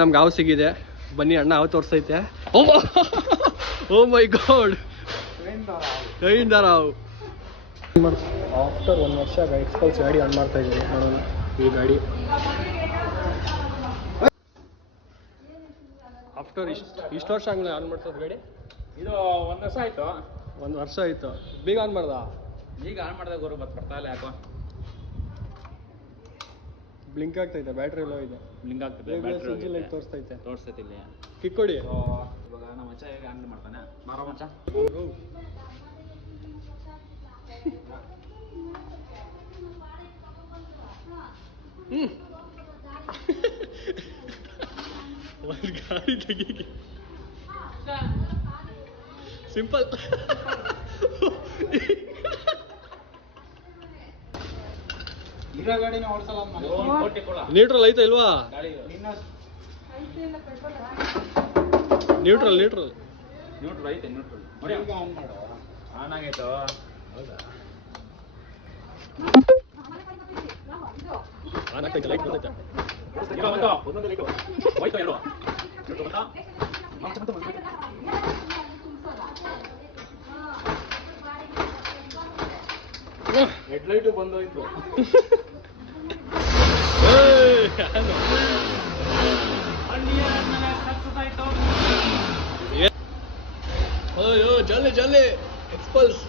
ನಮ್ಗೆ ಹಾವು ಸಿಗಿದೆ, ಬನ್ನಿ ಅಣ್ಣ ಹಾವು ತೋರಿಸೈತೆ. ಓ ಮೈ ಗಾಡ್, ಕೈಯಿಂದ ಹಾವು. ಆಫ್ಟರ್ 1 ವರ್ಷ ಎಕ್ಸ್ಪಲ್ಸ್ ಗಾಡಿ ಆನ್ ಮಾಡ್ತಾ ಇದ್ದೀನಿ. ನೋಡೋಣ ಈ ಗಾಡಿ ಆಫ್ಟರ್ ಇಷ್ಟು ವರ್ಷ ಹಂಗೆ ಆನ್ ಮಾಡ್ತದ ಗಾಡಿ. ಇದು 1 ವರ್ಷ ಆಯ್ತು. 1 ವರ್ಷ ಆಯ್ತು. ಬೇಗ ಆನ್ ಮಾಡ್ದ? ಈಗ ಆನ್ ಮಾಡಿದಾಗ ಗುರು ಬರ್ತಾ ಇಲ್ಲ ಯಾಕೋ. ಬ್ಲಿಂಕ್ ಆಗ್ತೈತೆ, ಬ್ಯಾಟ್ರಿ ಲೋ ಇದೆ. ಬ್ಲಿಂಕ್ ಆಗ್ತದೆ, ಬ್ಯಾಟ್ರಿ ಲೈಟ್ ತೋರಿಸ್ತೈತೆ. ತೋರಿಸ್ತೈತೆ ಇಲ್ಲಿ. ಕಿಕ್ ಕೊಡಿ. ಇವಾಗ ನಮ್ಮ ಮಚ್ಚ ಹೇಗೆ ಆನ್ ಮಾಡ್ತಾನೆ. ಬಾರೋ ಮಚ್ಚ. ಒಂದು ಗಾಡಿ ತೆಗೀಗಿ. ಸಿಂಪಲ್. ಇರೋ ಗಾಡಿನ ಓಡಿಸಲ್ಲ. ನ್ಯೂಟ್ರಲ್ ಐತಾ ಇಲ್ವಾ? ನ್ಯೂಟ್ರಲ್ ಐತೆ. ನ್ಯೂಟ್ರಲ್ ನೋಡಿ. ಆನ್ ಆಗೈತು. ಹೌದಾ? ಆನ್ ಆಗ್ತೈತೆ, ಲೈಟ್ ಬರ್ತೈತೆ. ಒಂದೊಂದು ಲೈಟು ಹೋಯ್ತು. ಎರಡು ಹೆಡ್ ಲೈಟು ಬಂದೋಯ್ತು. ಅಯ್ಯೋ ಜಲ್ದಿ ಎಕ್ಸ್ಪಲ್ಸ್.